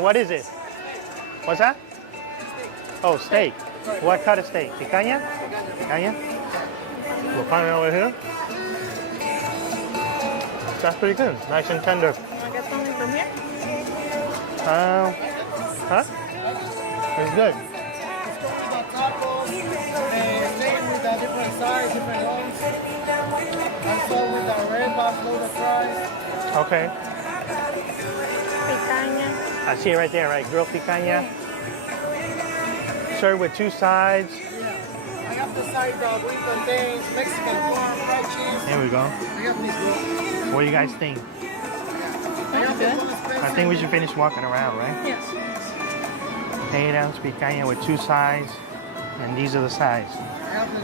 What is it? What's that? Oh, steak. What kind of steak? Picanha? Picanha? We'll find it over here. That's pretty good. Nice and tender. Wanna get something from here? Huh? It's good. Let's go with the tacos. Steak with the different sides, different ones. Let's go with the red box loaded fries. Okay. Picaña. I see it right there, right? Grilled picanha. Served with 2 sides. Yeah. I have the side with contains Mexican corn, fried cheese. Here we go. I have this one. What do you guys think? I have the one I think we should finish walking around, right? Yes. 8 ounce picanha with 2 sides. And these are the sides. I have the